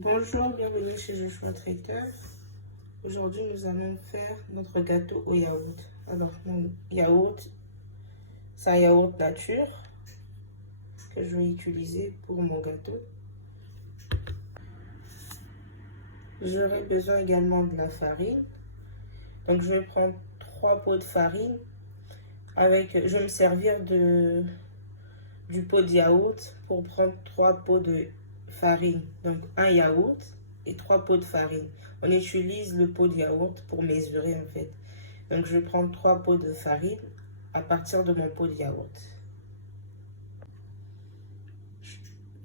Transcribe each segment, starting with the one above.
Bonjour, bienvenue chez Joshua Traiteur. Aujourd'hui, nous allons faire notre gâteau au yaourt. Alors, mon yaourt, c'est un yaourt nature que je vais utiliser pour mon gâteau. J'aurai besoin également de la farine. Donc, je vais prendre 3 pots de farine. Je vais me servir du pot de yaourt pour prendre 3 pots de farine. Donc, un yaourt et 3 pots de farine. On utilise le pot de yaourt pour mesurer en fait. Donc, je vais prendre 3 pots de farine à partir de mon pot de yaourt.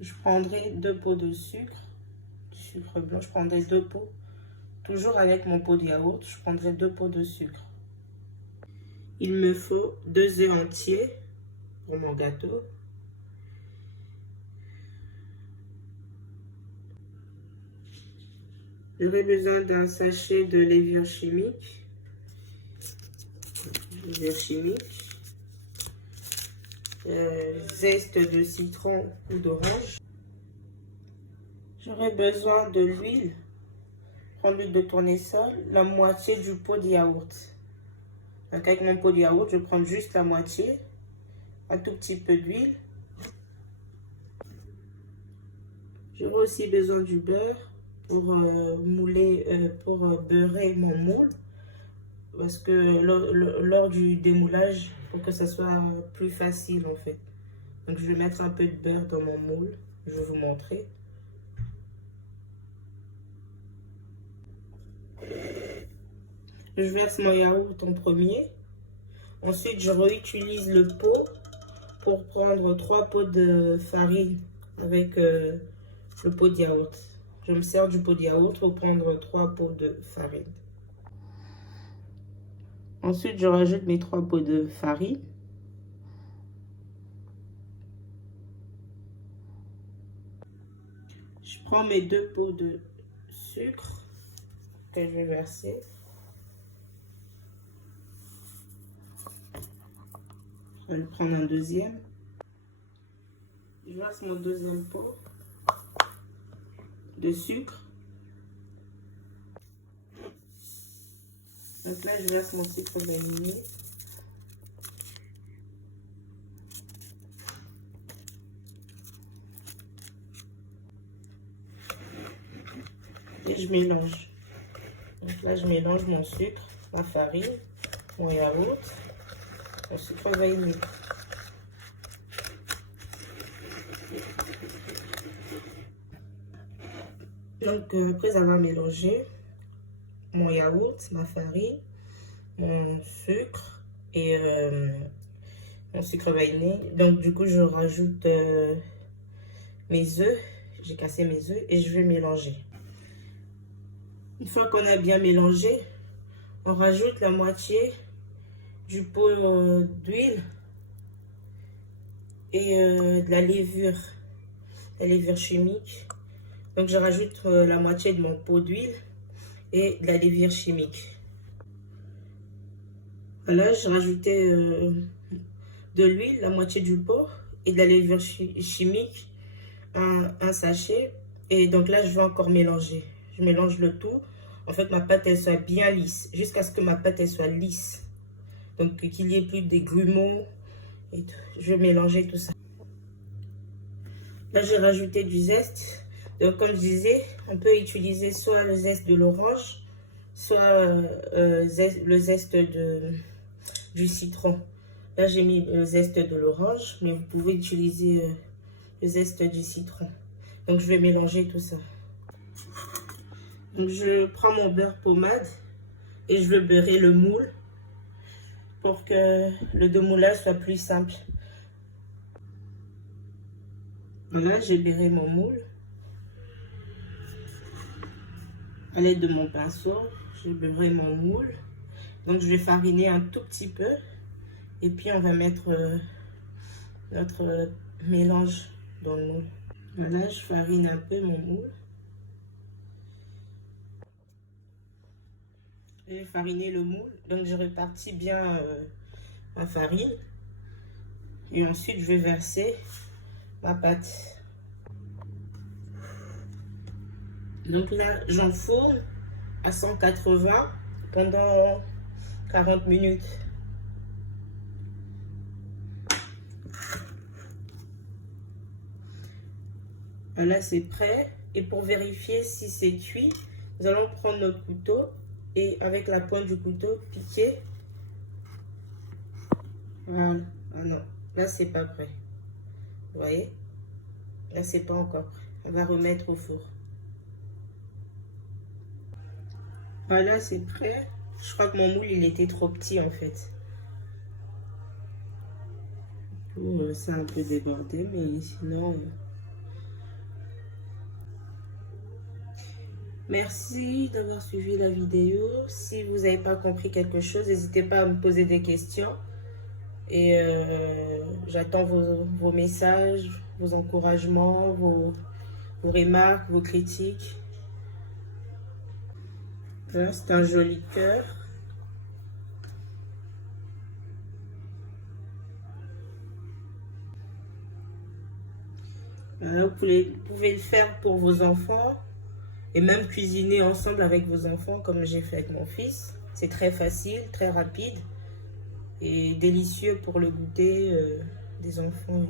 Je prendrai 2 pots de sucre blanc. Je prendrai 2 pots. Toujours avec mon pot de yaourt, je prendrai 2 pots de sucre. Il me faut 2 œufs entiers pour mon gâteau. J'aurai besoin d'un sachet de levure chimique. Zeste de citron ou d'orange. J'aurai besoin de l'huile. Prendre l'huile de tournesol, la moitié du pot de yaourt. Donc avec mon pot de yaourt, je prends juste la moitié, un tout petit peu d'huile. J'aurai aussi besoin du beurre pour beurrer mon moule. Parce que lors du démoulage, pour que ça soit plus facile en fait. Donc je vais mettre un peu de beurre dans mon moule. Je vais vous montrer. Je verse mon yaourt en premier. Ensuite, je réutilise le pot pour prendre 3 pots de farine avec le pot de yaourt. Je me sers du pot de yaourt pour prendre 3 pots de farine. Ensuite, je rajoute mes 3 pots de farine. Je prends mes 2 pots de sucre que je vais verser. Je vais prendre un deuxième. Je verse mon deuxième pot de sucre. Donc là, je verse mon sucre vanillé. Et je mélange. Donc là, je mélange mon sucre, ma farine, mon yaourt, mon sucre vanillé. Donc, après avoir mélangé mon yaourt, ma farine, mon sucre et mon sucre vanillé, donc du coup, je rajoute mes œufs. J'ai cassé mes œufs et je vais mélanger. Une fois qu'on a bien mélangé, on rajoute la moitié du pot d'huile et de la levure chimique. Donc, je rajoute la moitié de mon pot d'huile et de la levure chimique. Voilà, je rajoutais de l'huile, la moitié du pot, et de la levure chimique, un sachet. Et donc là, je vais encore mélanger. Je mélange le tout. En fait, ma pâte, elle soit bien lisse, jusqu'à ce que ma pâte, elle soit lisse. Donc, qu'il n'y ait plus des grumeaux. Et tout. Je vais mélanger tout ça. Là, j'ai rajouté du zeste. Donc, comme je disais, on peut utiliser soit le zeste de l'orange, soit le zeste du citron. Là, j'ai mis le zeste de l'orange, mais vous pouvez utiliser le zeste du citron. Donc, je vais mélanger tout ça. Donc, je prends mon beurre pommade et je vais beurrer le moule pour que le démoulage soit plus simple. Voilà, j'ai beurré mon moule. À l'aide de mon pinceau, j'ai beurré mon moule. Donc, je vais fariner un tout petit peu. Et puis, on va mettre notre mélange dans le moule. Voilà, je farine un peu mon moule. J'ai fariné le moule. Donc, je répartis bien ma farine. Et ensuite, je vais verser ma pâte. Donc là, j'enfourne à 180 pendant 40 minutes. Voilà, c'est prêt. Et pour vérifier si c'est cuit, nous allons prendre notre couteau et avec la pointe du couteau, piquer. Voilà. Ah non, là, c'est pas prêt. Vous voyez? Là, c'est pas encore prêt. On va remettre au four. Voilà, c'est prêt. Je crois que mon moule, il était trop petit, en fait. C'est un peu débordé, mais sinon... Merci d'avoir suivi la vidéo. Si vous n'avez pas compris quelque chose, n'hésitez pas à me poser des questions. Et j'attends vos messages, vos encouragements, vos remarques, vos critiques. Voilà, c'est un joli cœur. Voilà, vous pouvez le faire pour vos enfants. Et même cuisiner ensemble avec vos enfants, comme j'ai fait avec mon fils. C'est très facile, très rapide et délicieux pour le goûter des enfants.